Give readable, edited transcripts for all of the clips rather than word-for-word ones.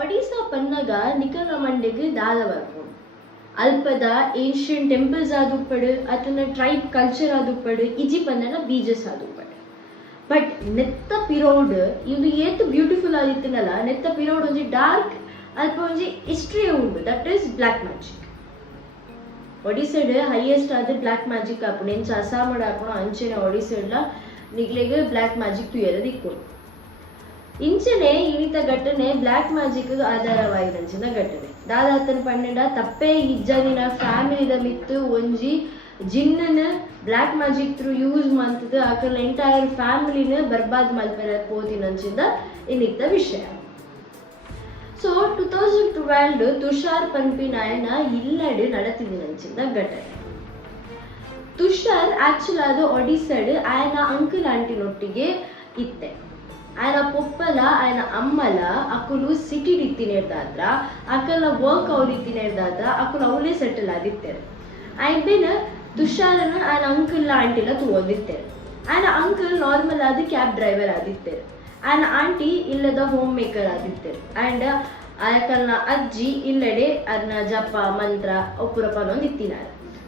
ಒಡಿಶಾ ಪನ್ನಗ ನಿಕಲ ಮಂಡೆಗ್ ದಾದ ಬರ್ಪುಂಡು ಅಲ್ಪದ Asian temples ಆದುಪ್ಪಡು ಅತನ tribe culture ಆದುಪ್ಪಡು EG Pannaga ಬೀಜಸ್ ಆದುಪ್ಪಡು but ನೆತ್ತ ಪಿರೋಡ್ ಇದು ಏತ್ ಬ್ಯೂಟಿಫುಲ್ ಆಗಿತ್ತನಲ್ಲ ನೆತ್ತ ಪಿರೋಡ್ ಒಂಜಿ ಡಾರ್ಕ್ ಅಲ್ಪ ಒಂಜಿ ಹಿಸ್ಟ್ರಿ ಉಂಡು ದಟ್ ಈಸ್ ಬ್ಲಾಕ್ ಮ್ಯಾಜಿಕ್ ಒಡಿಸೆಡ್ ಹೈಯೆಸ್ಟ್ ಆದ ಬ್ಲಾಕ್ ಮ್ಯಾಜಿಕ್ ಆಪುಂಡು ಎಂಚ ಅಸ್ಸಾಮಡ್ ಆಪುಂಡು ಅಂಚೆನೆ ಒಡಿಸೆಡ್ಲ ನಿಗ್ಲೆಗ್ ಬ್ಲಾಕ್ ಮ್ಯಾಜಿಕ್ ತುಯೆರೆ ಇಕ್ಕುಂಡು ಇಂಚನೆ ಇನಿತ ಘಟನೆ ಬ್ಲಾಕ್ ಮ್ಯಾಜಿಕ್ ಆಧಾರವಾಯಿನಂಚಿನ ಘಟನೆ ದಾದಾತನ ಪನ್ನೆಂಡ ತಪ್ಪೇ ಇಜ್ಜನಿನ ಫ್ಯಾಮಿಲಿದ ಮಿತ್ತು ಒಂಜಿ ಜಿನ್ನನ ಬ್ಲಾಕ್ ಮ್ಯಾಜಿಕ್ ಥ್ರೂ ಯೂಸ್ ಮಂತದ ಆಕಲ ಎಂಟೈರ್ ಫ್ಯಾಮಿಲಿನ ಬರ್ಬಾದ್ ಮಲ್ಪೆರ ಪೋತಿನಂಚಿಂದ ಇನ್ನಿತ್ತ ವಿಷಯ. ಸೊ 2012 ತುಷಾರ್ ಪನ್ಪಿನಾಯನ ಇಲ್ಲಡ್ ನಡತಿದಿನಂಚಿಂದ ಘಟನೆ. ತುಷಾರ್ ಆಕ್ಚುಲ್ ಆದ ಒಡಿಸೆಡ್ ಆಯನ ಅಂಕಲ್ ಆಂಟಿನೊಟ್ಟಿಗೆ ಇತ್ತೆ. ఆయన పొప్పల ఆయన అమ్మల అక్కులు సిటీ ఇత్తినేదాದ್ರ అక్కల వర్క్ ಅವ್ರು ಇತ್ತಿನೇದಾದ್ರ ಅಕ್ಕಲು ಅವಳೇ ಸೆಟಲ್ ಆಗಿತ್ತೇರು ಆಯ್ಬೇನ ತುಷಾರನ ఆయన ಅಂಕಲ್ ಆಂಟಿಲ ತೂದಿತ್ತೇರು ఆయన ಅಂಕಲ್ ನಾರ್ಮಲ್ ಆದ ಕ್ಯಾಬ್ ಡ್ರೈವರ್ ಆಗಿತ್ತೇರು ఆయన ಆಂಟಿ ಇಲ್ಲದ ಹೋಮ್ ಮೇಕರ್ ಆಗಿತ್ತೇರು ಅಂಡ್ ಆಯಕಲ್ನ ಅಜ್ಜಿ ಇಲ್ಲಡೆ ಅದನ್ನ ಜಪ ಮಂತ್ರ ಒಪ್ಪುರಪ್ಪನೊಂದು ಇತ್ತಿನಾರ.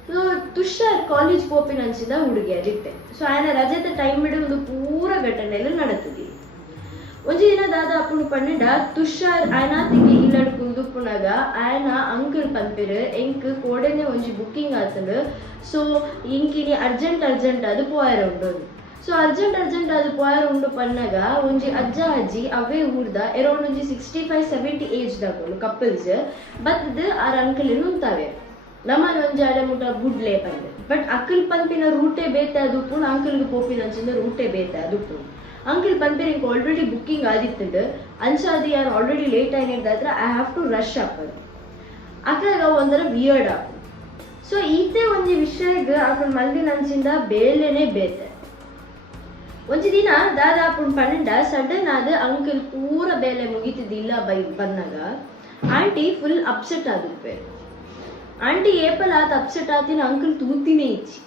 ಸೊ ತುಷಾರ್ ಕಾಲೇಜ್ ಪೋಪಿನ ಅಂಚಿದ ಹುಡುಗಿಯರಿತ್ತೆ. ಸೊ ఆయన ರಜದ ಟೈಮ್ ಇಡೀ ಒಂದು ಪೂರ ಘಟನೆಯಲ್ಲಿ ನಡೆತಿದ್ವಿ. ಒಂಜಿ ದಿನ ದಾದ ಅಪ್ಪುಂಡು ಪನ್ನೆಂಡ ತುಷಾರ್ ಆಯ್ನಾತಿಗೆ ಇಲ್ಲಡ್ ಕುಲ್ದುಪ್ಪುನಾಗ ಆಯ್ನ ಅಂಕಲ್ ಪನ್ಪೆರ್ ಎಂಕ್ ಕೋಡೆನೆ ಒಂಜಿ ಬುಕ್ಕಿಂಗ್ ಆತಂಡು. ಸೊ ಇಂಕಿನಿ ಅರ್ಜೆಂಟ್ ಅದು ಪೋಯರ ಉಂಡು. ಸೊ ಅರ್ಜೆಂಟ್ ಅದು ಪೋಯರ ಉಂಡು ಪನ್ನಾಗ ಒಂಜಿ ಅಜ್ಜ ಅಜ್ಜಿ ಅವೇ ಊರ್ದ ಅರೌಂಡ್ ಒಂಜಿ 65-70 ಏಜ್ ದಾಕೊಂಡು ಕಪಲ್ಸ್ ಬತ್ತದ ಆರ್ ಅಂಕಲ್ ಉಂತಾವೆ ನಮ್ಮ ಒಂಜಿ ಅಡೆ ಮುಟ ಬುಡ್ಲೆ ಪಂದೆ. ಬಟ್ ಅಕ್ಕಲ್ ಪನ್ಪಿನ ರೂಟೇ ಬೇತೆ ಅದು ಉಪ್ಪುಂಡು ಅಂಕಲ್ಗೆ ಪೋಪಿನ ಅಂಚಿಂದ ರೂಟೇ ಬೇತೆ ಅದು ಉಪ್ಪುಂಡು. ಅಂಕಲ್ ಪನ್ಪೇರ್ ಇಂಕ್ ಆಲ್ರೆಡಿ ಬುಕ್ಕಿಂಗ್ ಆದಿತ್ತಂಡು ಅಂಚಾದಿ ಯಾರು ಆಲ್ರೆಡಿ ಲೇಟ್ ಆಯ್ನಿರ್ದಾದ್ರೆ ಐ ಹ್ಯಾವ್ ಟು ರಶ್ ಆಪದು ಅಕ್ಕಾಗ ಒಂಥರ ವಿಯರ್ಡ್ ಆಪು. ಸೊ ಈತೆ ಒಂಜಿ ವಿಷಯಗ್ ಅಕ್ಕಲ್ ಮಲ್ದಿನ ಅಂಚಿಂದ ಬೇಲೆನೆ ಬೇತೆ. ಒಂಜಿ ದಿನ ದಾದ ಅಪ್ಪುಂಡು ಪನ್ನೆಂಡ ಸಡನ್ ಆದ ಅಂಕಲ್ ಪೂರ ಬೇಲೆ ಮುಗಿತಿದ್ದಿಲ್ಲ ಬಂದಾಗ ಆಂಟಿ ಫುಲ್ ಅಪ್ಸೆಟ್ ಆದುಪ್ಪೆ. ಆಂಟಿ ಏಪಲ್ ಆತ ಅಪ್ಸೆಟ್ ಆತಿನ ಅಂಕಲ್ ತೂತಿನೇ ಇಚ್ಚಿ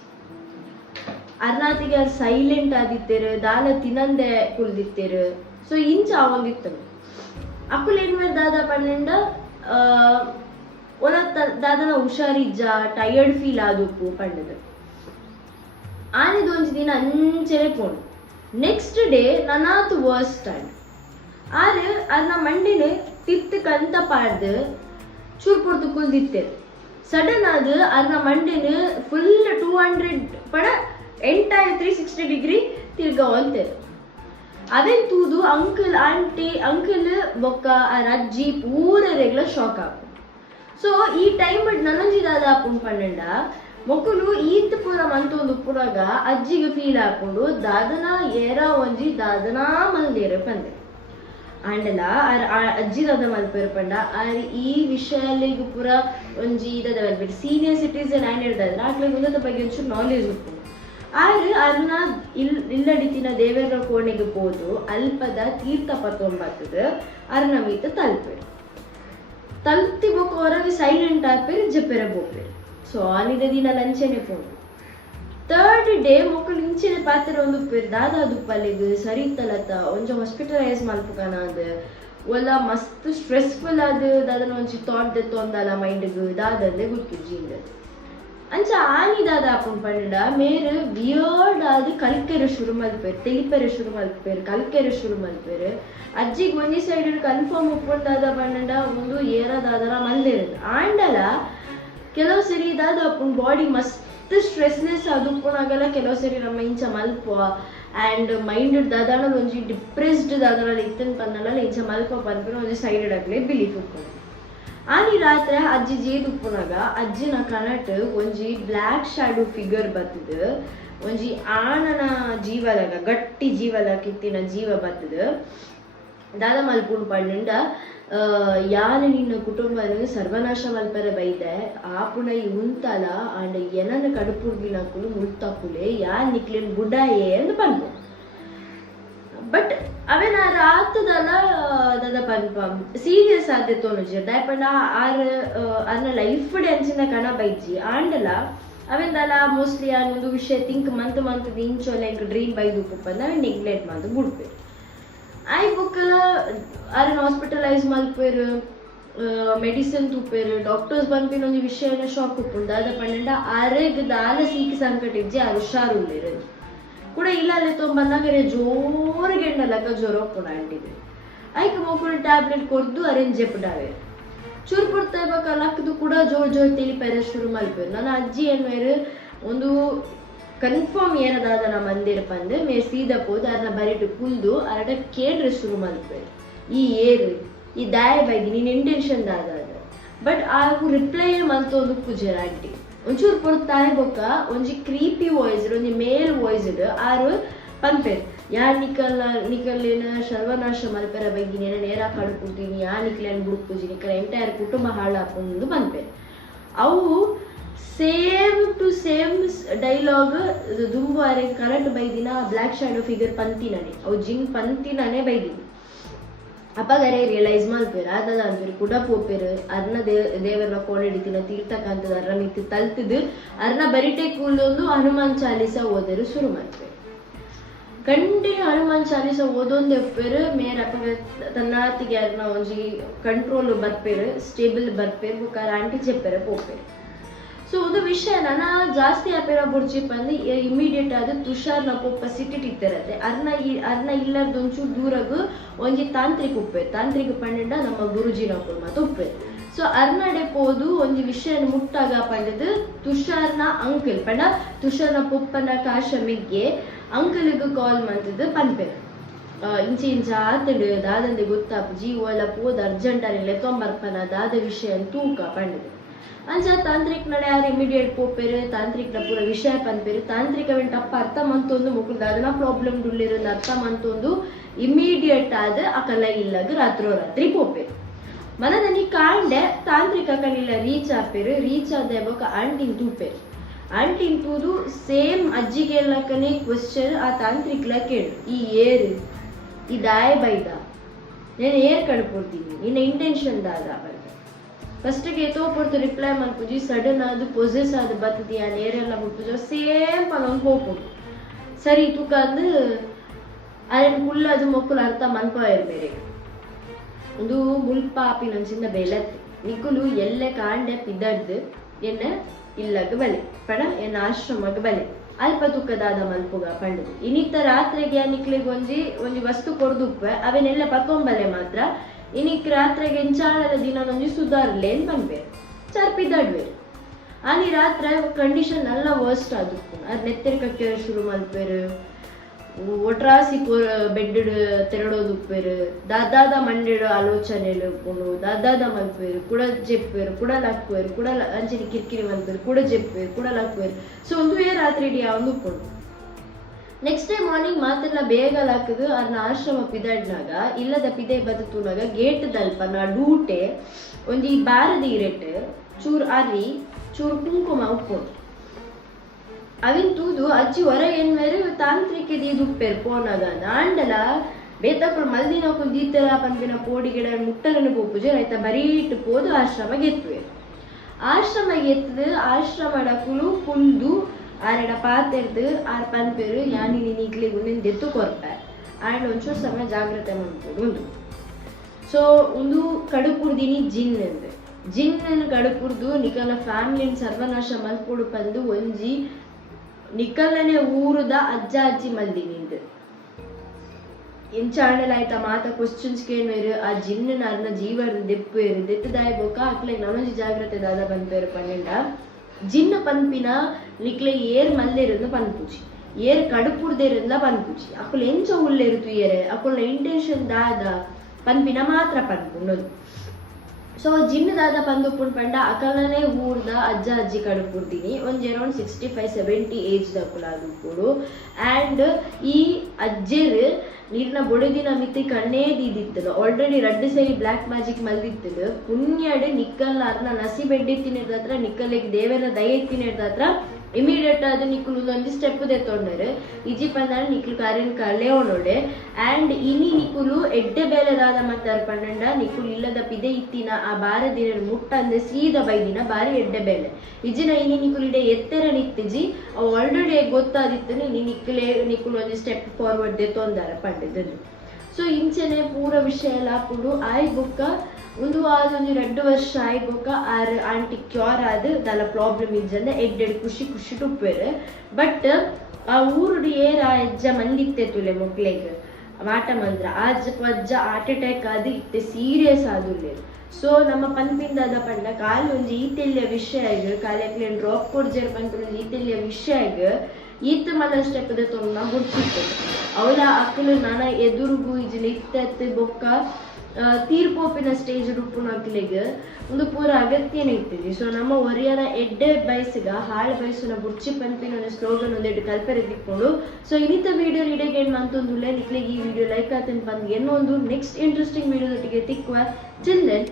ಅರ್ನಾತಿಗೆ ಸೈಲೆಂಟ್ ಆದಿತ್ತೇರು ದಾಲ ತಿನ್ನಂದೆ ಕುಳ್ದಿತ್ತೇರು. ಸೊ ಇಂಚ ಆವಂದಿತ್ತು ಅಕ್ಕುಲ್ ಏನ್ ಮೇಲೆ ದಾದ ಪನ್ನೆಂಡ ಒಲ ದಾದನ ಹುಷಾರಿಜ್ಜ ಟಯರ್ಡ್ ಫೀಲ್ ಆದುಪ್ಪು ಪಂಡದು ಆನಿದು ಒಂಜಿ ದಿನ ಅಂಚೆನೆ ಪೋಣು. ನೆಕ್ಸ್ಟ್ ಡೇ ನನಾತು ವರ್ಸ್ ಸ್ಟಾರ್ಟ್ ಆದ್ರೆ ಅದನ್ನ ಮಂಡಿನ ತಿತ್ತು ಕಂತ ಪಾಡ್ದು ಚೂರ್ ಪುರ್ದು ಕುಲ್ದಿತ್ತೇರು. ಸಡನ್ ಆದ ಅದನ್ನ ಮಂಡಿನ ಫುಲ್ 200 ಪಡ ಎಂಟೈರ್ 360 ಡಿಗ್ರಿ ತಿರ್ಗವಂತೇರು. ಅದೇನ್ ತೂದು ಅಂಕಲ್ ಆಂಟಿ ಅಂಕಲ್ ಬೊಕ್ಕ ಅಜ್ಜಿ ಪೂರ ರೆಗ್ಯುಲರ್ ಶಾಕ್ ಆಪು. ಸೊ ಈ ಟೈಮ್ ನನಂಜಿ ದಾದ ಆಪುಂಡು ಪನ್ನೆಂಡ ಮೊಕ್ಕಲು ಈತ್ ಪೂರ ಮಂತೊಂದು ಪುರಾಗ ಅಜ್ಜಿಗೆ ಫೀಲ್ ಆಪುಂಡು ದಾದನ ಏರ ಒಂಜಿ ದಾದನಾ ಮಲ್ದೇರು ಪಂದೆ ಆಂಡಲ ಅಜ್ಜಿ ದಾದ ಮಲ್ಪೇರು ಪಂಡ ಆರ್ ಈ ವಿಷಯಲ್ಲಿಗೂ ಪೂರ ಒಂಜಿ ದಾದ ಮಲ್ಪೇರು ಸೀನಿಯರ್ ಸಿಟಿಸನ್ ಆಯ್ನ ಹಿಡ್ದಾದ್ರೆ ಆಕ್ಳಿಗೆ ಒಂದದ ಬಗ್ಗೆ ಒಂಚೂರು ನಾಲೆಜ್ ಉಪ್ಪು. ಆದ್ರೆ ಅದನ್ನ ಇಲ್ಲಡಿತಿನ ದೇವೇರ ಕೋಣೆಗೆ ಹೋದು ಅಲ್ಪದ ತೀರ್ಥ ಪತ್ತೊಂಬತ್ತದ ಅರ್ನ ಮೀತ ತಲ್ಪೇರು ತಲ್ತಿ ಬೊಕ್ಕ ಹೊರಗೆ ಸೈಲೆಂಟ್ ಆಪೇರು ಜಪ್ಪೆರ ಬೋಪೇರು. ಸೊ ಆನಿದ ದಿನ ಲಂಚನೆ ಪೋಣು. ಥರ್ಡ್ ಡೇ ಮಕ್ಕಳು ಇಂಚಿನ ಪಾತ್ರ ಒಂದು ಪೇರು ದಾದ ದುಪ್ಪಲ್ಲಿಗೆ ಸರಿತಲತ್ತ ಒಂಜ ಹಾಸ್ಪಿಟಲೈಸ್ ಮಲ್ಪಕನ ಅದು ಒಲ್ಲ ಮಸ್ತ್ ಸ್ಟ್ರೆಸ್ಫುಲ್ ಆದ ದಾದನ ಒಂಜಿ ಥಾಟ್ ದೆತ್ತೊಂದಲ್ಲ ಮೈಂಡ್ಗೆ ದಾದಂದೆ ಗುರ್ಕಿಜ್ಜಿಂದ ಅಂಚ ಆನಿದಾದ ಆಪುಂಡು ಪಂಡ ಮೇರು ವಿಯರ್ಡ್ ಆದ ಕಲ್ಕೆರೆ ಶುರು ಮಲ್ಪೇರು ತೆಲಿಪೆರೆ ಶುರು ಮಲ್ಪೇರು ಕಲ್ಕೆರೆ ಶುರು ಮಲ್ಪೇರು. ಅಜ್ಜಿಗೆ ಒಂಜಿ ಸೈಡ್ ಕನ್ಫರ್ಮ್ ಉಪ್ಪುಂಡಾದ ಪಂಡ ಒಂದು ಏರದಾದರ ಮಲ್ದೇರದು ಆಂಡಲ ಕೆಲವು ಸರಿ ದಾದ ಅಪ್ಪುಂಡು ಬಾಡಿ ಮಸ್ತ್ ಸ್ಟ್ರೆಸ್ನೆಸ್ ಅದು ಉಪ್ಪುನಾಗಲ್ಲ ಕೆಲವು ಸರಿ ನಮ್ಮ ಇಂಚ ಮಲ್ಪುವ ಆ್ಯಂಡ್ ಮೈಂಡ್ ದಾದಾಣ ಒಂಜಿ ಡಿಪ್ರೆಸ್ಡ್ ದಾದನ ಇತ್ತನ್ ಪನ್ನಲ್ಲ ಇಂಚ ಮಲ್ಪ ಪನ್ಪಿನ ಒಂಜಿ ಸೈಡೆಡ್ ಆಗಲೇ ಬಿಲೀಫ್ ಉಪ್ಪುಂಡು. ಆನಿ ರಾತ್ರಿ ಅಜ್ಜಿ ಜೇದು ಉಪ್ಪುನಾಗ ಅಜ್ಜಿನ ಕನಟ್ ಒಂಜಿ ಬ್ಲ್ಯಾಕ್ ಶ್ಯಾಡೋ ಫಿಗರ್ ಬತ್ತದ ಒಂಜಿ ಆಣನ ಜೀವಲಾಗ ಗಟ್ಟಿ ಜೀವಲಾಗ ಇತ್ತಿನ ಜೀವ ಬತ್ತದ ದಾದ ಮಲ್ಪುಂಡು ಪಂಡ ಯಾನು ನಿನ್ನ ಕುಟುಂಬನ ಸರ್ವನಾಶ ಮಲ್ಪರ ಬೈದೆ ಆಪುಣ ಉಂತಲ ಅಂಡ್ ಏನನ್ನ ಕಡುಪುರ್ಗಿನಕ್ಕೂ ಮುಳ್ತಾಕುಲೆ ಯಾನ್ ನಿಕ್ಲೇನ್ ಬುಡ್ಡಾಯೇ ಅಂತ ಪನ್ಪು. ಬಟ್ ಅವೇನ ರಾತದಲ್ಲ ದಾದ ಪನ್ಪ ಸೀರಿಯಸ್ ಆದೆ ತೋನುಜಿ ದಾಯಪಂಡ ಅರ್ನ ಲೈಫ್ ಡೇ ಅಂಚಿನ ಕಣ ಬೈಜಿ ಆಂಡಲ ಅವೆಂದಲ್ಲ ಮೋಸ್ಟ್ಲಿ ಅನ್ನೊಂದು ವಿಷಯ ಥಿಂಕ್ ಮಂತ್ ಇಂಚೊಲ್ಲ ಎಂಕ್ ಡ್ರೀಮ್ ಬೈದು ಪಂದ ಅವೆ ನೆಗ್ಲೆಕ್ಟ್ ಮಾಡ್ದು ಬಿಡ್ಪೇರು. ಐ ಬುಕ್ಕಲ ಆರನ್ ಹಾಸ್ಪಿಟಲೈಸ್ ಮಲ್ಪೇರು ಮೆಡಿಸಿನ್ ತುಪ್ಪೇರು ಡಾಕ್ಟರ್ಸ್ ಬಂದ್ಪಿನ ಒಂದು ವಿಷಯನ ಶಾಕ್ ಉಪ್ಪುಂಡು ದಾದ ಪಂಡ ಆರೆಗ್ ದಾಲ ಸೀಕ್ ಸಂಕಟ ಇಜ್ಜಿ ಆರು ಹುಷಾರುಳ್ಳಿರು ಕೂಡ ಇಲ್ಲ ತೊಂಬನ್ನಾಗರೆ ಜೋರಿಗೆ ಎಂಡಲಕ್ಕ ಜ್ವರ ಒಪ್ಪುಣ ಅಂಟಿದ್ರು ಐಕ್ ಮಕ್ಕಳು ಟ್ಯಾಬ್ಲೆಟ್ ಕೊರ್ದು ಅರೇಂಜ್ ಜೆಪ್ಪಿಡಾವೆ ಚೂರು ಪುರ್ತಾ ಇವಾಗ ಲಕ್ಕದು ಕೂಡ ಜೋರ್ ತಿಳಿಪೇರೆ ಶುರು ಮಲ್ಪೇರು ನನ್ನ ಅಜ್ಜಿ ಏನ್ವೇರು ಒಂದು ಕನ್ಫರ್ಮ್ ಏನದಾದ ನಮ್ಮ ಮಂದಿರ ಪಂದು ಮೇರ್ ಸೀದಾ ಪೋದು ಅದನ್ನ ಬರಿಟ್ಟು ಕುಲ್ದು ಅರಡ ಕೇಳ್ರೆ ಶುರು ಮಲ್ಪೇರು ಈ ಏರು ಈ ದಾಯ ಬೈದಿ ನೀನ್ ಇಂಟೆನ್ಷನ್ ದಾದ ಬಟ್ ಆಗ ರಿಪ್ಲೈ ಮಲ್ತೊಂದು ಪೂಜಾರ ಆಂಟಿ ಒಂಚೂರು ಪುರ್ತಾನೆ ಬೊಕ್ಕ ಒಂಜಿ ಕ್ರೀಪಿ ವಾಯ್ಸ್ ಒಂಜಿ ಮೇಲ್ ವಾಯ್ಸ್ ಆರು ಪನ್ಪೇರು ಯಾ ನಿಕಲ್ಲೇನ ಸರ್ವನಾಶ ಮಲ್ಪೆರ ಬಗ್ಗೆ ನೇರ ಕಡ್ಕೊಡ್ತೀನಿ ಯಾ ನಿಕ್ಲೇನ್ ಬುಡ್ಪೂಜಿ ನಿಕಲ ಎಂಟೈರ್ ಕುಟುಂಬ ಹಾಳಾಕೊಂಡು ಪನ್ಪೇರು ಅವು ಸೇಮ್ ಟು ಸೇಮ್ ಡೈಲಾಗ್ ದುಂಬು ಅರೆ ಕರೆಕ್ಟ್ ಬೈದಿನ ಬ್ಲ್ಯಾಕ್ ಶಾಡೋ ಫಿಗರ್ ಪಂತಿನನೆ ಅವು ಜಿನ್ ಪಂತಿನನೆ ಬೈದಿನಿ ಅಪ್ಪಗರೆ ರಿಯಲೈಸ್ ಮಲ್ಪೇರು ಅದ ಅಂತೀರಿ ಕೂಡ ಪೋಪೇರು ಅರ್ನ ದೇವರನ್ನ ಕೊಂಡಿಡಿತಿನ ತೀರ್ಥಕ್ಕಂತದ ಅರ್ನ ಮಿತ್ತು ತಲ್ತದು ಅರ್ನ ಬರಿಟೆ ಕೂಲೊಂದು ಹನುಮಾನ್ ಚಾಲೀಸ ಓದರು ಶುರು ಮಾಡ್ಪೇರು ಕಂಟಿನ್ಯೂ ಹನುಮಾನ್ ಚಾಲೀಸ ಓದೊಂದು ಎಪ್ಪೇರು ಮೇರ್ ಅಪ್ಪಗ ತನ್ನಾತಿಗೆ ಅರ್ನ ಒಂಜಿ ಕಂಟ್ರೋಲ್ ಬರ್ಪೇರು ಸ್ಟೇಬಲ್ ಬರ್ಪೇರು ಬುಕ್ಕಾರ ಆಂಟಿ ಚೆಪ್ಪೇರು ಪೋಪೇರು ಸೊ ಒಂದು ವಿಷಯ ನನ್ನ ಜಾಸ್ತಿ ಆಪೇರ ಬುಡ್ಜಿ ಬಂದು ಇಮಿಡಿಯೇಟ್ ಆದ ತುಷಾರ್ನ ಪೊಪ್ಪ ಸಿಟ್ಟಿಟ್ ಇತ್ತಿರತ್ತೆ ಅರ್ನ ಇಲ್ಲದೊಂಚೂರು ದೂರಗು ಒಂಜಿ ತಾಂತ್ರಿಕ ಉಪ್ಪೇರು ತಾಂತ್ರಿಕ ಪಂಡ ನಮ್ಮ ಗುರುಜಿನ ಮಾತು ಉಪ್ಪೇರು ಸೊ ಅರ್ನಡೆ ಪೋದು ಒಂಜಿ ವಿಷಯ ಮುಟ್ಟಾಗ ಪಂಡದು ತುಷಾರ್ನ ಅಂಕಲ್ ಪಂಡ ತುಷಾರ್ನ ಪೊಪ್ಪನ ಕಾಶಮಿಗೆ ಅಂಕಲ್ಗೆ ಕಾಲ್ ಮಾಡ್ತಿದ್ದು ಪನ್ಪೇರು ಇಂಚ ಆತಡು ದಾದಂದೆ ಗೊತ್ತಾಪು ಜೀವ ಎಲ್ಲ ಪೋದು ಅರ್ಜೆಂಟ್ ಅಲ್ಲಿ ತೊಂಬರ್ಪನ ದಾದ ವಿಷಯ ತೂಕ ಪಂಡದು ಅಂಚ ತಾಂತ್ರಿಕ ನಡೆ ಯಾರು ಇಮಿಡಿಯೇಟ್ ಪೋಪೇರು ತಾಂತ್ರಿಕ ಪೂರ ವಿಷಯ ಪನ್ಪೇರು ತಾಂತ್ರಿಕ ವೆಂಟ ಅಪ್ಪ ಅರ್ಥ ಮಂತೊಂದು ಮುಕ್ಕಳು ಅದನ್ನ ಪ್ರಾಬ್ಲಮ್ ಡುಲ್ಲಿರೋದು ಅರ್ಥ ಮಂತೊಂದು ಇಮಿಡಿಯೇಟ್ ಆದ ಅಕಲ್ಲ ಇಲ್ಲಾಗ ರಾತ್ರಿ ಪೋಪೇರು ಮನದಲ್ಲಿ ಕಾಂಡೆ ತಾಂತ್ರಿಕ ಕಲಿಲ್ಲ ರೀಚ್ ಆಪೇರು ರೀಚ್ ಆದ ಯಾವಾಗ ಆಂಟಿನ್ ತೂಪೇರು ಆಂಟಿನ್ ತೂದು ಸೇಮ್ ಅಜ್ಜಿಗೆ ಎಲ್ಲಕ್ಕನೇ ಕ್ವಶನ್ ಆ ತಾಂತ್ರಿಕಲ ಕೇಳು ಈ ಏರು ಈ ದಾಯ ಬೈದ నేను ಏರ್ ಕಡ್ಕೊಡ್ತೀನಿ ನಿನ್ನ ಇಂಟೆನ್ಷನ್ ದಾದ ಫಸ್ಟಿಗೆ ತೋಪುರ್ತು ರಿಪ್ಲೈ ಮಲ್ಪುಜಿ ಸಡನ್ ಆದ ಪೊಸೆಸ್ ಆದ ಬತ್ತದಿ ಆ ನೇರೆಲ್ಲ ಮುಟ್ಪುಜ ಸೇಮ್ ಪನೊಂದು ಹೋಗ್ಬೋದು ಸರಿ ತೂಕ ಅಂದು ಅದನ್ನು ಫುಲ್ ಅದು ಮಕ್ಕಳು ಅರ್ಥ ಮನ್ಪ ಇರ್ಬೇರೆ ಒಂದು ಮುಲ್ಪ ಆಪಿನಂಚಿಂದ ಬೆಲತ್ತೆ ನಿಕ್ಕುಲು ಎಲ್ಲೆ ಕಾಂಡೆ ಪಿದಡ್ದು ಎನ್ನ ಇಲ್ಲಗ ಬಲೆ ಪಡ ಎನ್ನ ಆಶ್ರಮಗ ಬಲೆ ಅಲ್ಪ ತೂಕದಾದ ಮಲ್ಪುಗ ಪಂಡದು ಇನ್ನಿತ್ತ ರಾತ್ರಿಗೆ ನಿಕ್ಲಿಗೆ ಒಂಜಿ ವಸ್ತು ಕೊಡ್ದುಪ್ಪೆ ಅವೆನೆಲ್ಲ ಪತ್ತೊಂಬಲೆ ಮಾತ್ರ ಇನ್ನಿಕ್ ರಾತ್ರಿಗೆ ಎಂಚಾಳದ ದಿನ ಒಂಜಿ ಸುಧಾರ್ಲೇನ್ ಪನ್ಪೇರು ಚರ್ಪಿದಡ್ವೇರು ಆನಿ ರಾತ್ರಿ ಕಂಡೀಷನ್ ಎಲ್ಲ ವರ್ಸ್ಟ್ ಆದುಪ್ಪು ಅದು ನೆತ್ತರಿಕಕ್ಕೆ ಶುರು ಮಲ್ಪೇರು ಒಟ್ರಾಸಿ ಬೆಡ್ ತೆರಡೋದುಪ್ಪೇರು ದಾದಾದ ಮಂಡೆಡು ಆಲೋಚನೆಲು ಉಪ್ಪುಂಡು ದಾದಾದ ಮಲ್ಪೇರು ಕೂಡ ಜೆಪ್ಪೇರು ಕುಡಲ್ ಹಾಕ್ವೇರು ಕುಡಲ್ ಅಂಚಿನ ಕಿರಿಕಿರಿ ಮಲ್ಪೇರು ಕೂಡ ಜೆಪ್ಪೇರು ಕುಡಲ್ ಹಾಕ್ವೇರು ಸೊ ಒಂದು ರಾತ್ರಿ ಇಡೀ ಒಂದು ಉಪ್ಪುಂಡು ನೆಕ್ಸ್ಟ್ ಡೇ ಮಾರ್ನಿಂಗ್ ಮಾತೆಲ್ಲ ಬೇಗ ಹಾಕಿದು ಅದನ್ನ ಆಶ್ರಮ ಪಿದಡ್ನಾಗ ಇಲ್ಲದ ಪಿದೆ ಬದುತುನಾಗ ಗೇಟ್ ದಲ್ಪ ನಾ ಡೂಟೆ ಒಂದು ಈ ಬಾರದಿ ಇರೆಟ್ ಚೂರು ಅರಿ ಚೂರು ಕುಂಕುಮ ಉಪ್ಪುಂಡು ಅವಿನ್ ತೂದು ಅಜ್ಜಿ ಹೊರ ಏನ್ವೇರು ತಾಂತ್ರಿಕದ ಇದು ಉಪ್ಪೇರು ಪೋನಾಗ ನಾಂಡಲ ಬೇತಕ್ಕಳು ಮಲ್ದಿನಕ್ಕಳು ದೀತರ ಪಂಪಿನ ಪೋಡಿ ಗಿಡ ಮುಟ್ಟಲನ್ನು ಪೋಪುಜೆ ಆಯ್ತಾ ಬರೀಟ್ ಪೋದು ಆಶ್ರಮಗೆ ಎತ್ತುವೇರು ಆಶ್ರಮಗೆ ಎತ್ತದು ಆಶ್ರಮಡ ಕುಲು ಕುಲ್ದು ಆರಡ ಪಾತೆರ್ದು ಆರ್ ಪನ್ಪೇರು ಯಾನಿ ನೀಕ್ಲಿಗೆ ಒಂದೊಂದು ಎತ್ತು ಕೊರ್ಪೆ ಆ್ಯಂಡ್ ಒಂಚೂರು ಸಮಯ ಜಾಗ್ರತೆ ಮಾಡ್ಬೋದು ಒಂದು ಸೊ ಒಂದು ಕಡುಪುರ್ದಿನಿ ಜಿನ್ ಅಂದ್ರೆ ಜಿನ್ ಕಡುಪುರ್ದು ನಿಕಲ ಫ್ಯಾಮಿಲಿನ ಸರ್ವನಾಶ ಮಲ್ಪುಡು ಬಂದು ಒಂಜಿ ನಿಕಲನೆ ಊರುದ ಅಜ್ಜ ಅಜ್ಜಿ ಮಲ್ದಿನಿಂದು ಎಂಚಾಂಡಲ ಆಯ್ತಾ ಮಾತ ಕ್ವಶನ್ಸ್ ಕೇಳುವೇರು ಆ ಜಿನ್ನ ಅರ್ನ ಜೀವನ ದೆಪ್ಪೇರು ದೆತ್ತದಾಯ ಬೋಕ ಅಕ್ಲೆ ನಮಜಿ ಜಾಗ್ರತೆ ದಾದ ಪನ್ಪೇರು ಪನ್ನೆಂಡ ಜಿನ್ನ ಪನ್ಪಿನ ನಿಕ್ಲೆ ಏರ್ ಮಲ್ಲೇರಿಂದ ಪನ್ಪುಜಿ ಏರ್ ಕಡುಪುರ್ದೇರಿಂದ ಪನ್ಪುಜಿ ಅಕ್ಕಳು ಎಂಚ ಉಲ್ಲೇರುತು ಏರೆ ಅಕ್ಕಳ ಇಂಟೆನ್ಷನ್ ದಾದ ಪನ್ಪಿನ ಮಾತ್ರ ಪನ್ಪುಂಡದು ಸೊ ಜಿನ್ನದಾದ ಪಂದುಪ್ಪುಂಡು ಪಂಡ ಅಕಲನೆ ಊರ್ದ ಅಜ್ಜ ಅಜ್ಜಿ ಕಡುಪುರ್ದಿನಿ ಒಂದು ಅರೌಂಡ್ 65-70 ಏಜ್ ದಕ್ಕುಲಾದು ಕೂಡು ಆ್ಯಂಡ್ ಈ ಅಜ್ಜೆರು ನೀರಿನ ಬೊಡಗಿನ ಮಿತಿ ಕಣ್ಣೇ ದೀದಿತ್ತದು ಆಲ್ರೆಡಿ ರಡ್ಡು ಸರಿ ಬ್ಲ್ಯಾಕ್ ಮ್ಯಾಜಿಕ್ ಮಲ್ದಿತ್ತದು ಪುಣ್ಯಡ್ ನಿಕ್ಕಲ್ ಅರ್ನ ನಸಿ ಬೆಡ್ಡೆತ್ತಿನಿರ್ದತ್ರ ನಿಕ್ಕಲ್ಲಿಗೆ ದೇವರ ದಯ ಎತ್ತಿನಿರ್ದತ್ರ ಇಮಿಡಿಯೇಟ್ ಆದ ನಿಕ್ಕಲು ಒಂದು ಸ್ಟೆಪ್ ತೆತ್ತೊಂಡರು ಇಜಿ ಪಂದಾಣ ನಿಕ್ಕಲು ಕಾರ್ಯನ ಕಳೆಯೋಣೋಡೆ ಆ್ಯಂಡ್ ಇನಿ ನಿಕ್ಕುಲು ಎಡ್ಡೆ ಬೇಲೆದಾದ ಮಾತಾರ್ ಪಂಡ ನಿಕ್ಕುಲು ಇಲ್ಲದ ಪಿದೆ ಇತ್ತಿನ ಆ ಬಾರ ದಿನ ಮುಟ್ಟ ಅಂದ್ರೆ ಸೀದ ಬೈದಿನ ಬಾರಿ ಎಡ್ಡೆ ಬೇಲೆ ಇಜಿನ ಇನಿ ನಿಕ್ಕುಲು ಇಡೆ ಎತ್ತರ ನಿತ್ತಿಜಿ ಅವು ಆಲ್ರೆಡಿ ಗೊತ್ತಾದಿತ್ತು ಇನಿ ನಿಕ್ಕುಲು ಒಂದು ಸ್ಟೆಪ್ ಫಾರ್ವರ್ಡ್ ತೆತ್ತೊಂದಾರ ಪಂಡದನ್ನು ಸೊ ಇಂಚೆನೆ ಪೂರ ವಿಷಯ ಎಲ್ಲ ಪುಡು ಆಯ್ ಬೊಕ್ಕ ಒಂದು 2 ವರ್ಷ ಆಯ್ ಬೊಕ್ಕ ಆರ್ ಆಂಟಿ ಕ್ಯೂರ್ ಆದ್ ದಾಲ ಪ್ರಾಬ್ಲಮ್ ಇಜ್ಜಂದ ಎಡ್ಡೆಡ್ ಖುಷಿ ಖುಷಿ ಟುಪ್ಪೆರ್ ಬಟ್ ಆ ಊರುಡು ಏರ ಎಜ್ಜ ಮಂದಿತ್ತೆತ್ತುಲೆ ಮೊಕ್ಲೆಗ್ ವಾಟ ಮಂದ್ರ ಆಜ್ ಪಜ್ಜ ಹಾರ್ಟ್ ಅಟ್ಯಾಕ್ ಆದ್ ಇತ್ತೆ ಸೀರಿಯಸ್ ಆದುಲ್ಲೆ ಸೊ ನಮ್ಮ ಪನ್ಪಿಂದಾದ ಪಂಡ ಕಾಲು ಒಂಜಿ ಈತೆಲ್ಯ ವಿಷಯ ಕಾಲಕ್ಕೆ ಡ್ರಾಪ್ ಕೊಡ್ಜರ್ ಪನ್ಪುನ ಈತೆಲ್ಯ ವಿಷಯ ಈತ ಮನ ಸ್ಟೆಪ್ ತೊಂದ ಬುಡ್ಸಿತ್ತು ಅವಳ ಅಕ್ಕಲು ನನ್ನ ಎದುರುಗು ಇಜಿನ ಇತ್ತೆ ಬೊಕ್ಕ ತೀರ್ಪೋಪಿನ ಸ್ಟೇಜ್ ರುಪ್ಪುನ ಅಕ್ಲೆಗ್ ಒಂದು ಪೂರ ಅಗತ್ಯನೇ ಇತ್ತಿದೆ. ಸೊ ನಮ್ಮ ಒರಿಯನ ಎಡ್ಡೆ ಬಯಸಿಗ ಹಾಳು ಬಯಸುನ ಬುಡ್ಚಿ ಪನ್ಪಿನ ಸ್ಲೋಗನ್ ಒಂದೆಡ್ಡು ಕಲ್ಪರೆ ತಿಕ್ಕೊಂಡು ಸೊ ಇನ್ನಿತ ವಿಡಿಯೋ ಇಡೆಗೆ ಮಂತೊಂದುಲ್ಲೆ ನಿಕ್ಲೆಗೆ ಈ ವಿಡಿಯೋ ಲೈಕ್ ಆತನ್ ಬಂದು ಏನೋ ಒಂದು ನೆಕ್ಸ್ಟ್ ಇಂಟ್ರೆಸ್ಟಿಂಗ್ ವಿಡಿಯೋದೊಟ್ಟಿಗೆ ತಿಕ್ಕುವ. Till then